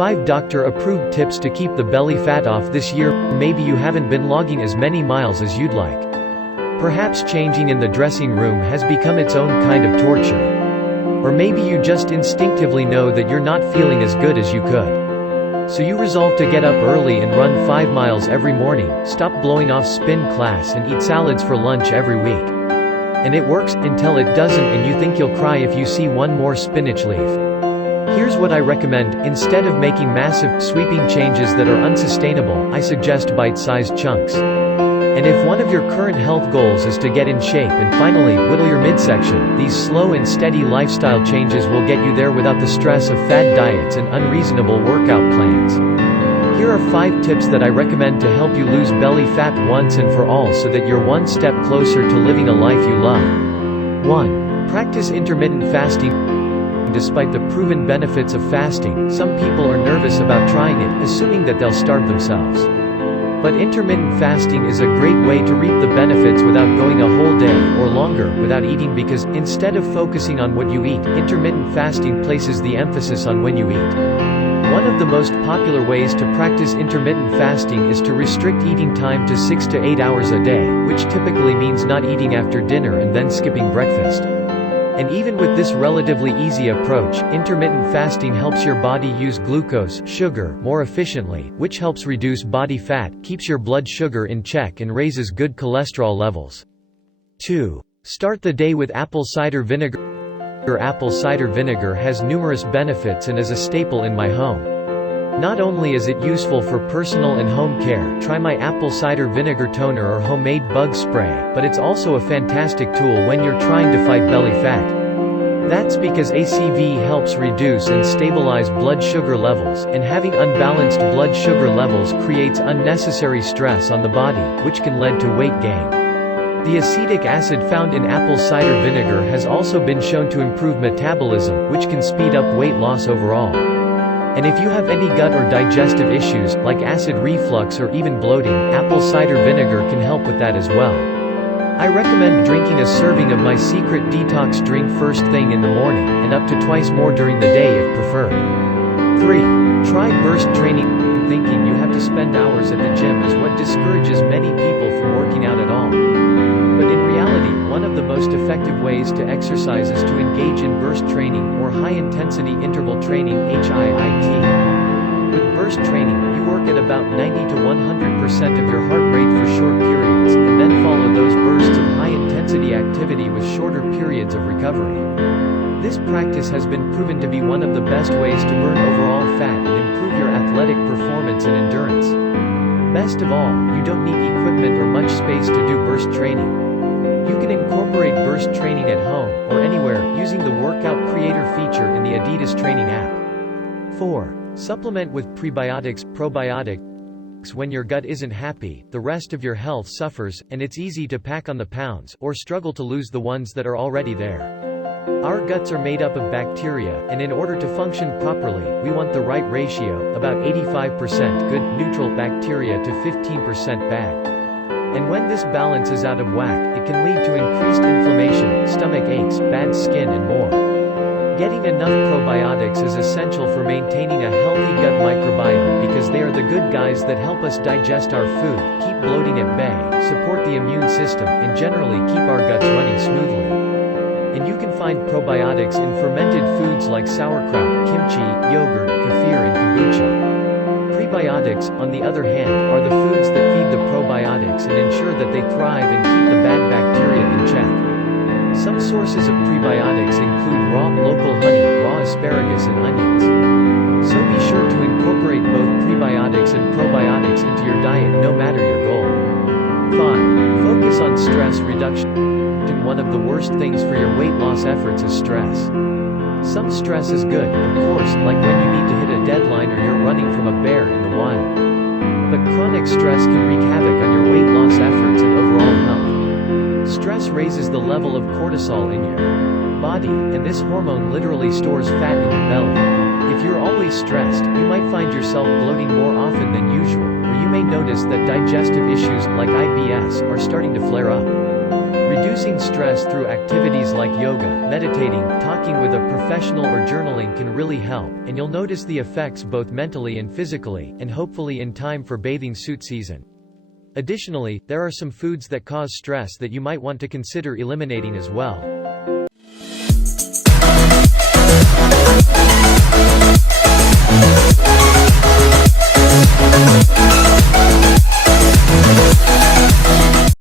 5 doctor-approved tips to keep the belly fat off this year. Maybe you haven't been logging as many miles as you'd like. Perhaps changing in the dressing room has become its own kind of torture. Or maybe you just instinctively know that you're not feeling as good as you could. So you resolve to get up early and run 5 miles every morning, stop blowing off spin class and eat salads for lunch every week. And it works, until it doesn't and you think you'll cry if you see one more spinach leaf. Here's what I recommend: instead of making massive, sweeping changes that are unsustainable, I suggest bite-sized chunks. And if one of your current health goals is to get in shape and finally whittle your midsection, these slow and steady lifestyle changes will get you there without the stress of fad diets and unreasonable workout plans. Here are 5 tips that I recommend to help you lose belly fat once and for all so that you're one step closer to living a life you love. 1. Practice intermittent fasting. Despite the proven benefits of fasting, some people are nervous about trying it, assuming that they'll starve themselves. But intermittent fasting is a great way to reap the benefits without going a whole day, or longer, without eating because, instead of focusing on what you eat, intermittent fasting places the emphasis on when you eat. One of the most popular ways to practice intermittent fasting is to restrict eating time to 6 to 8 hours a day, which typically means not eating after dinner and then skipping breakfast. And even with this relatively easy approach, intermittent fasting helps your body use glucose, sugar, more efficiently, which helps reduce body fat, keeps your blood sugar in check and raises good cholesterol levels. 2. Start the day with apple cider vinegar. Apple cider vinegar has numerous benefits and is a staple in my home. Not only is it useful for personal and home care, try my apple cider vinegar toner or homemade bug spray, but it's also a fantastic tool when you're trying to fight belly fat. That's because ACV helps reduce and stabilize blood sugar levels, and having unbalanced blood sugar levels creates unnecessary stress on the body, which can lead to weight gain. The acetic acid found in apple cider vinegar has also been shown to improve metabolism, which can speed up weight loss overall. And if you have any gut or digestive issues, like acid reflux or even bloating, apple cider vinegar can help with that as well. I recommend drinking a serving of my secret detox drink first thing in the morning, and up to twice more during the day if preferred. 3. Try burst training. Thinking you have to spend hours at the gym is what discourages many people from working out at all. But in reality, one of the most effective ways to exercise is to engage in burst training, or high-intensity interval training (HIIT). With burst training, you work at about 90 to 100% of your heart rate for short periods, and then follow those bursts of high-intensity activity with shorter periods of recovery. This practice has been proven to be one of the best ways to burn overall fat and improve your athletic performance and endurance. Best of all, you don't need equipment or much space to do burst training. You can incorporate burst training at home, or anywhere, using the Workout Creator feature in the Adidas Training app. 4. Supplement with prebiotics, probiotics. When your gut isn't happy, the rest of your health suffers, and it's easy to pack on the pounds, or struggle to lose the ones that are already there. Our guts are made up of bacteria, and in order to function properly, we want the right ratio, about 85% good, neutral bacteria to 15% bad. And when this balance is out of whack, it can lead to increased inflammation, stomach aches, bad skin and more. Getting enough probiotics is essential for maintaining a healthy gut microbiome because they are the good guys that help us digest our food, keep bloating at bay, support the immune system, and generally keep our guts running smoothly. And you can find probiotics in fermented foods like sauerkraut, kimchi, yogurt, kefir and kombucha. Prebiotics, on the other hand, are the foods that feed the probiotics and ensure that they thrive and keep the bad bacteria in check. Some sources of prebiotics include raw, local honey, raw asparagus and onions. So be sure to incorporate both prebiotics and probiotics into your diet no matter your goal. 5. Focus on stress reduction. One of the worst things for your weight loss efforts is stress. Some stress is good, of course, like when you need to hit a deadline or you're running from a bear in the wild. But chronic stress can wreak havoc on your weight loss efforts and overall health. Stress raises the level of cortisol in your body, and this hormone literally stores fat in your belly. If you're always stressed, you might find yourself bloating more often than usual, or you may notice that digestive issues, like IBS, are starting to flare up. Reducing stress through activities like yoga, meditating, talking with a professional or journaling can really help, and you'll notice the effects both mentally and physically, and hopefully in time for bathing suit season. Additionally, there are some foods that cause stress that you might want to consider eliminating as well.